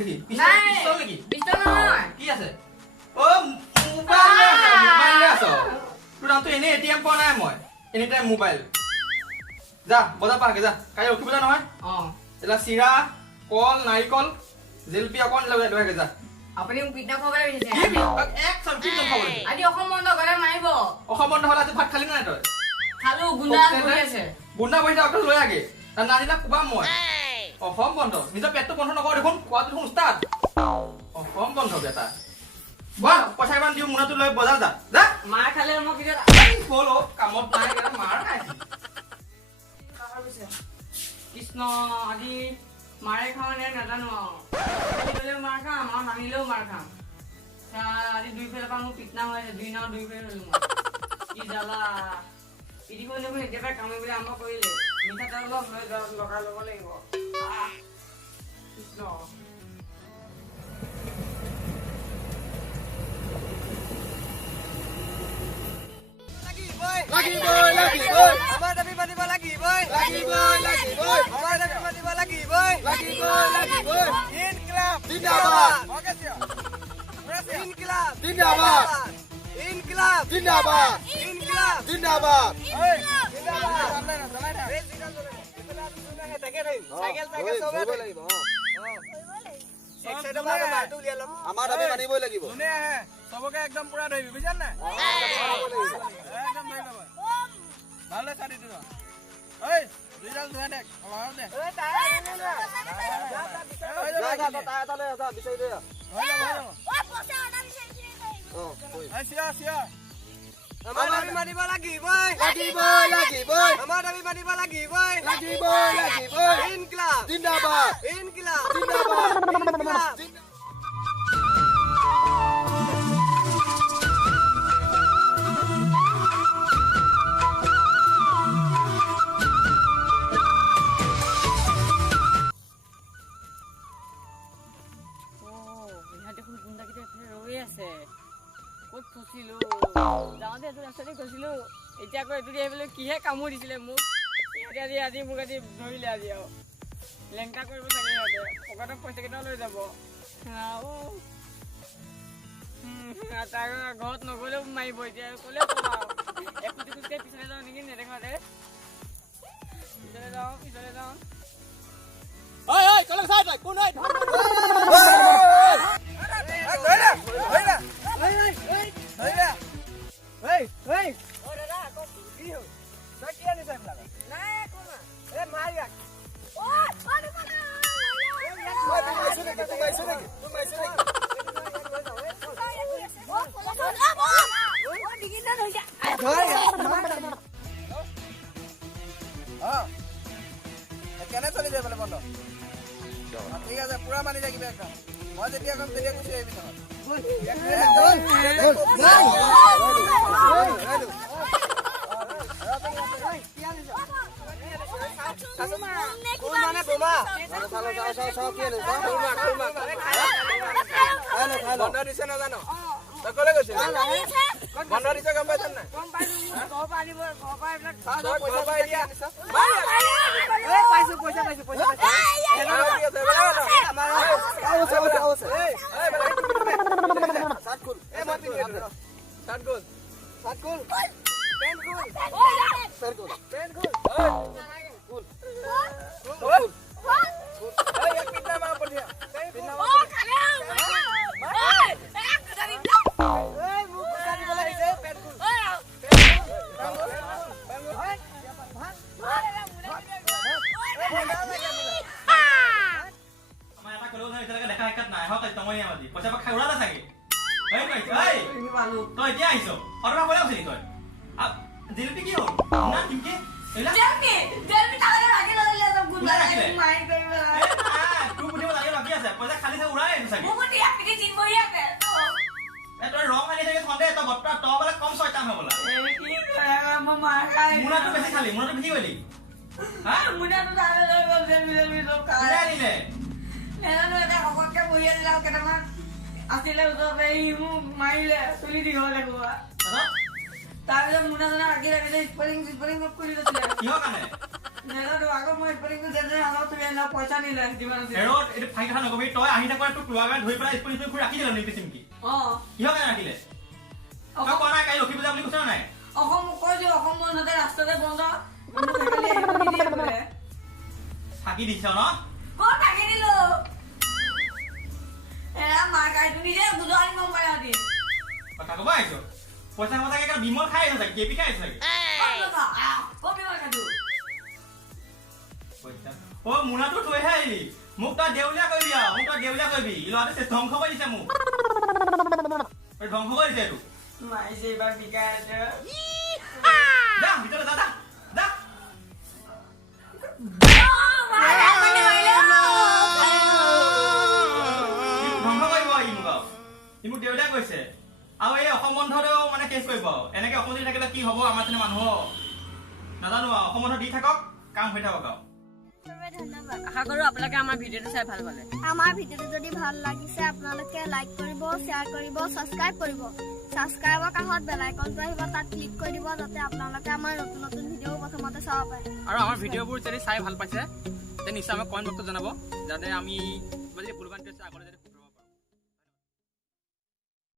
দেখি নাই পিস্তল নেকি পিস্তল নহয় কি আছে ও মোবাইল আছে তোৰ নামটো এনে এটিএম পোৱা নাই মই এনি টাইম মোবাইল যা বজা পাকে যা কালি উঠিবলে নহয় এলা চিৰা কল নাৰিকল জেলপি অকন লৈ লৈ যা আপুনি মোক পিঠা খোৱাবলৈ বিচাৰিছে এক চামটি খাব আজি অসম বন্ধ কৰে মাৰিব অসম বন্ধ হলে আজি ভাত খালি নাই তই খালো গুণ্ডা বহি আছে গুণ্ডা বহি থাক লৈ আগে নাদিনা কুবাম মই অসম বন্ধ নিজৰ পেটটো বন্ধ নকৰ দেখোন খোৱাটো দেখোন উস্তাদ অসম বন্ধ বেটা বা পইচা ইমান দিও মুনাটো লৈ বজাৰ যা যা মাৰ খালে মোক কিটা বলো কামত নাই কেটা মাৰ খাই কৃষ্ণ আজি মাৰে খাওঁ নে নাজানো আৰু মাৰ খাম আৰু নানিলেও মাৰ খাম আজি দুই ফেলৰ পৰা মোৰ পিটনা হৈ আছে দুই নাও দুই ফেৰ হলো মই কি জ্বালা ইদিব দেখোন একেবাৰে কামিবলৈ আৰম্ভ কৰিলে মিঠাতেল অলপ লগাই ল'ব লাগিব কৃষ্ণ লাগিবই আমাৰ দাবী মানিব লাগিবই আমাৰ দাবী মানিব লাগিবই ইনকিলাব জিন্দাবাদ ইনকিলাব জিন্দাবাদ ইনকিলাব জিন্দাবাদ ইনকিলাব জিন্দাবাদ সাইকেল চবে লাগিব আমাৰ দাবী মানিবই লাগিব শুনে আহে সবকে একদম পুৰা ধৰিবি বুঝছেন না একদম ধৰি লব ভালে ছাড়ি দিও এই ৰিজাল্ট ধুৱা দেখ অলপ দে এই তালে যা বিচাৰি দে হয় ও পইচা অৰ্ডাৰ বিচাৰি এই সিয়া আমাৰ দাবী মানিব লাগিবই আমাৰ দাবী মানিব লাগিবই ইনকিলাব জিন্দাবাদ ইনকিলাব জিন্দাবাদ ক'ত ফচিলো যাওঁতে এইটো ৰাস্তাতে গৈছিলো এতিয়া আকৌ এইটো আহিবলৈ কিহে কামোৰ দিছিলে মোক আজি মোক আজি ধৰিলে আজি আৰু লেংকা কৰিব চাগে সিহঁতে পকেটত পইচা কেইটা লৈ যাব তাৰ ঘৰত নগ'লেও মাৰিব এতিয়া ক'লে ক'ম আৰু একুটি কুটিকে পিছলৈ যাওঁ নেকি নেদেখাতে পিছলৈ যাওঁ কেনে চলি যায় বোলে বন্ধ ঠিক আছে পুৰা মানি থাকিবি একদম মই যেতিয়া কম তেতিয়া গুচি আহিবি বন্ধ দিছে নাজানো তই কলে গৈছিল বন্ধ দিছে গম পাইছ নাই আছিলে ওচৰতে মোক মাৰিলে তুলি দীঘলে কোৱা তাৰপিছত মুনাজনে আগে স্পলিং খুলি দিছিলে কিহৰ কাৰণে নেজানো আকৌ মই স্পেলিংটো যেনে হালত তুমি না পইচা নিলে দিবা না হেৰত এটো ফাই কথা নকবি তই আহি থাকোঁ তোক লোৱাগান ধৰি পেলাই স্কুল খুৰি ৰাখি দিলা নিপি চিমকি কিহৰ কাৰণে ৰাখিলে তই কোৱা নাই কাই লক্ষী পূজা বুলি কৈছ নাই অসম কৈ যে অসম মনতে ৰাস্তাতে বন্ধ কিন্তু সেইকাৰণে আহিব নিদিয়ে বোলে থাকি দিছ ন ক'ত থাকি দিলো এৰা মাৰ গাইটো নিজে বুজাই গম পাই আদি কথা কব আহিছ পইচা মতাকে এটা বিমল খাই আহিছ কেপি খাই আহিছ কবি মই কাটো পইচা ও মুনাটো থৈহে আহিলি মোক তই দেউলীয়া কৰি দিয়া মোক তই দেউলীয়া কৰিবি ল'ৰাটো ধ্বংস কৰি দিছে মোক ধ্বংস কৰি দিছে এইটো মাইছে এইবাৰ বিকাই আছে যা ভিতৰত যা যা যা ধ্বংস কৰিব ই মোক দেউলীয়া কৈছে আৰু এই অসম বন্ধতেও মানে কেছ কৰিব এনেকে অসম যদি থাকিলে কি হ'ব আমাৰ যেনে মানুহ নাজানো আৰু অসম বন্ধ দি থাকক কাম হৈ থাকক আৰু ধন্যবাদ আশা কৰো আপোনালোকে আমাৰ ভিডিঅ'টো চাই ভাল পালে আমাৰ ভিডিঅ'টো যদি ভাল লাগিছে আপোনালোকে লাইক কৰিব শ্বেয়াৰ কৰিব ছাবস্ক্ৰাইব কৰিব ছাবস্ক্ৰাইবৰ কাষত বেল আইকনটো আহিব তাত ক্লিক কৰি দিব যাতে আপোনালোকে আমাৰ নতুন নতুন ভিডিঅ' প্ৰথমতে চাব পাৰে আৰু আমাৰ ভিডিঅ'বোৰ যদি চাই ভাল পাইছে তেন্তে নিশ্চয় আমাক কমেণ্ট বক্সত জনাব যাতে আমি ভুলবান